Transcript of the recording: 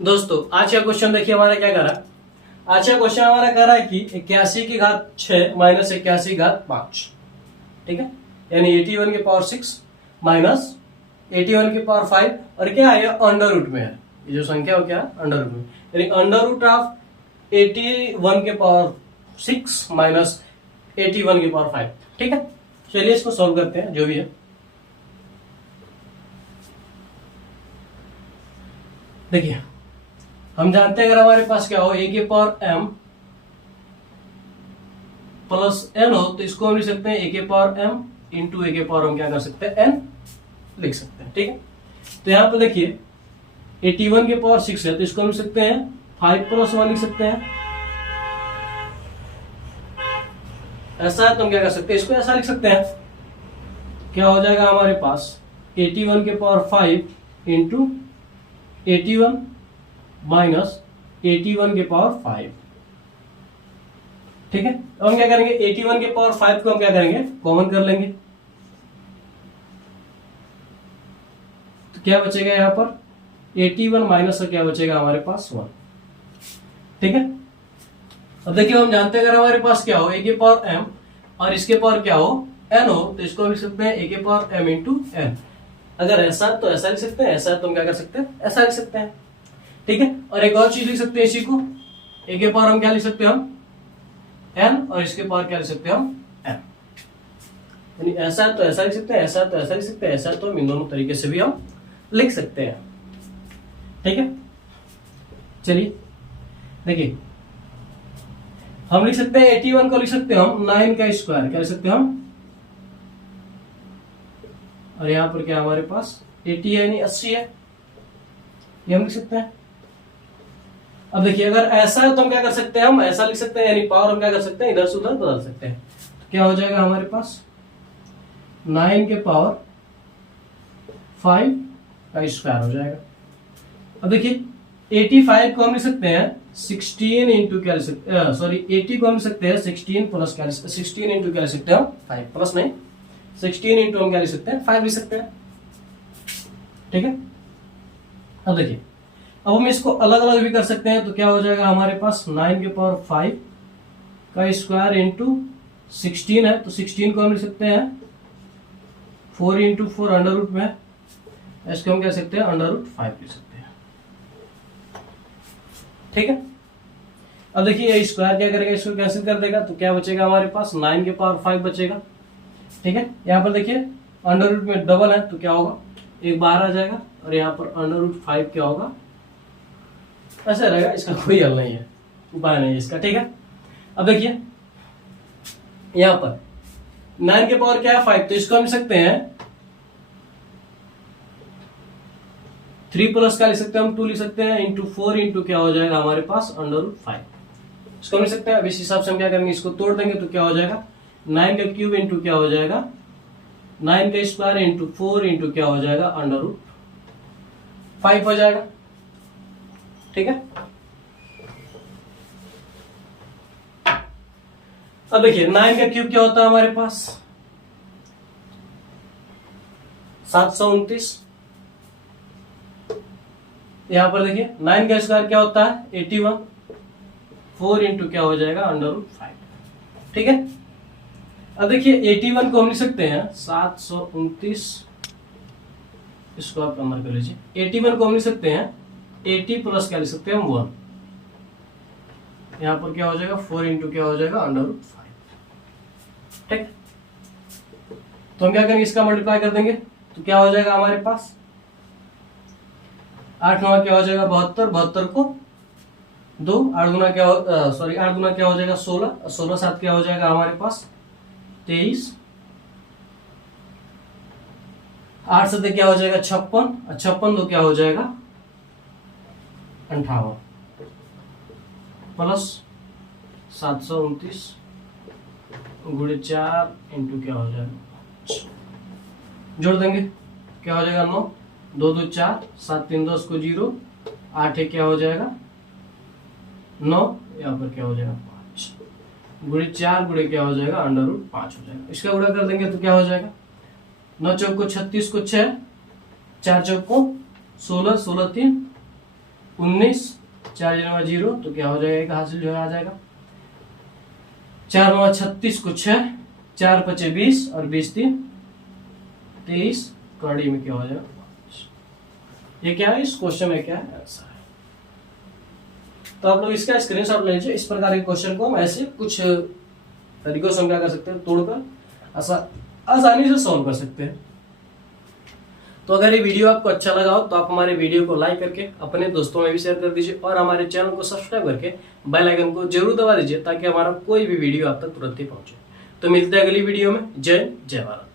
दोस्तों आज का क्वेश्चन देखिए हमारा क्या कर रहा है। आज का क्वेश्चन हमारा कर रहा है कि 81 की घात 6 माइनस 81 की घात 5, ठीक है, यानी 81 की पावर 6 माइनस 81 की पावर 5 और क्या है, अंडर रूट में है। ये जो संख्या हो क्या है, अंडर रूट में, यानी अंडर रूट ऑफ 81 के पावर 6 माइनस 81 की पावर 5, ठीक है। चलिए इसको सॉल्व करते हैं जो भी है। देखिए हम जानते हैं अगर हमारे पास क्या हो, ए के पावर एम प्लस एन हो तो इसको हम लिख सकते हैं ए के पावर एम इंटू ए के पावर हम क्या कर सकते हैं, एन लिख सकते हैं, ठीक है। तो यहां पर देखिए 81 के पावर 6 है तो इसको हम लिख सकते हैं 5 प्लस 1 लिख सकते हैं। ऐसा है तो हम क्या कर सकते हैं, इसको ऐसा लिख सकते हैं, क्या हो जाएगा हमारे पास 81 के पावर 5 इंटू 81 माइनस 81 के पावर 5, ठीक है। अब हम क्या करेंगे, 81 के पावर 5 को हम क्या करेंगे, कॉमन कर लेंगे, तो क्या बचेगा यहाँ पर 81 माइनस क्या बचेगा हमारे पास 1, ठीक है। अब देखिए हम जानते हैं अगर हमारे पास क्या हो, ए के पावर एम और इसके पावर क्या हो, एन हो, तो इसको हम लिख सकते हैं ए के पावर एम इंटू एन। अगर ऐसा तो ऐसा लिख सकते हैं, ऐसा तो हम क्या कर सकते हैं, ऐसा लिख सकते हैं, ठीक है। और एक और चीज लिख सकते हैं इसी को, ए के पावर हम क्या लिख सकते हैं, हम एन, और इसके पावर क्या लिख सकते हैं, हम एम। यानी ऐसा तो ऐसा लिख सकते हैं, ऐसा तो ऐसा लिख सकते हैं, ऐसा तो इन दोनों तरीके से भी हम लिख सकते हैं, ठीक है। चलिए देखिए हम लिख सकते हैं 81 को लिख सकते हैं हम 9 का स्क्वायर, क्या लिख सकते हैं हम, और यहां पर क्या हमारे पास 80 है, यानी 80 है, ये हम लिख सकते हैं। अब देखिए अगर ऐसा है तो हम क्या कर सकते हैं, हम ऐसा लिख सकते हैं, यानी पावर हम क्या कर सकते हैं, इधर से उधर बदल सकते हैं। तो क्या हो जाएगा हमारे पास 9 के पावर 5 का स्क्वायर हो जाएगा। अब देखिए 85 को हम लिख सकते हैं 16 इंटू क्या लिख सकते हैं, सॉरी 80 को हम लिख सकते हैं 16 प्लस क्या 16 इंटू क्या लिख सकते हैं, 5 प्लस नहीं 16 इंटू हम क्या लिख सकते हैं, 5 लिख सकते हैं, ठीक है। अब देखिए अब हम इसको अलग अलग भी कर सकते हैं, तो क्या हो जाएगा हमारे पास 9 के पावर 5 का स्क्वायर इंटू 16 है, तो 16 को हम लिख सकते हैं 4 इंटू 4 अंडर रूट में, इसको हम कह सकते हैं अंडर रूट 5 लिख सकते हैं, ठीक है। अब देखिए ये स्क्वायर क्या करेगा, इसको कैंसिल कर देगा, तो क्या बचेगा हमारे पास 9 के पावर 5 बचेगा, ठीक है। यहाँ पर देखिए अंडर रूट में डबल है तो क्या होगा, एक बाहर आ जाएगा, और यहाँ पर अंडर रूट 5 क्या होगा, ऐसा रहेगा, इसका कोई हल नहीं है, उपाय नहीं है इसका, ठीक है। अब देखिए यहां पर 9 के पावर क्या है 5, तो इसको हम लिख सकते हैं 3 प्लस का लिख सकते हैं हम 2 लिख सकते हैं इंटू 4 इंटू क्या हो जाएगा हमारे पास अंडर रूट 5, इसको हम लिख सकते हैं। अब इस हिसाब से हम क्या करेंगे, इसको तोड़ देंगे तो क्या हो जाएगा 9 का क्यूब इंटू क्या हो जाएगा 9 का स्क्वायर इंटू 4 इंटू क्या हो जाएगा अंडर रूट 5 हो जाएगा, ठीक है। अब देखिए 9 का क्यूब क्या होता है हमारे पास 729, यहां पर देखिए 9 का स्क्वायर क्या होता है 81, 4 इंटू क्या हो जाएगा अंडर रूट 5, ठीक है। अब देखिए 81 को हम लिख सकते हैं 729, इसको आप नंबर कर लीजिए, 81 को हम लिख सकते हैं 80 प्लस क्या लिख सकते हैं हम 1, यहां पर क्या हो जाएगा 4 इंटू क्या हो जाएगा अंडर रूट 5, ठीक। तो हम क्या करेंगे, इसका मल्टीप्लाई कर देंगे तो क्या हो जाएगा हमारे पास 8 9 क्या हो जाएगा 72, 72 को 2 8 गुना क्या हो, सॉरी 8 गुना क्या हो जाएगा 16, 16 7 क्या हो जाएगा हमारे पास 23, 8 से क्या हो जाएगा 56, 56 तो क्या हो जाएगा 58 प्लस 729 गुणे 4 इंटू क्या हो जाएगा, जोड़ देंगे क्या हो जाएगा 9, 2 2 4, 7 3 10 को 0, 8 है क्या हो जाएगा 9, यहाँ पर क्या हो जाएगा 5 गुणे 4 गुणे क्या हो जाएगा अंडर रूट 5 हो जाएगा। इसका गुणा कर देंगे तो क्या हो जाएगा 9 चौक को 36 को 6, 4 चौक को 16, 16 3 19, 4 जमा 0 तो क्या हो जाएगा, हासिल जो है आ जाएगा। 4 9 36 को 6, 4 5 20 और 20 3 23, कड़ी में क्या हो जाएगा। ये क्या है, इस क्वेश्चन में क्या है, आंसर है। तो आप लोग इसका स्क्रीनशॉट ले लीजिए। इस प्रकार के क्वेश्चन को हम ऐसे कुछ तरीकों से हम क्या कर सकते हैं, तोड़कर आसानी से सॉल्व कर सकते हैं। तो अगर ये वीडियो आपको अच्छा लगा हो तो आप हमारे वीडियो को लाइक करके अपने दोस्तों में भी शेयर कर दीजिए और हमारे चैनल को सब्सक्राइब करके बेल आइकन को जरूर दबा दीजिए ताकि हमारा कोई भी वीडियो आप तक तुरंत ही पहुंचे। तो मिलते हैं अगली वीडियो में। जय भारत।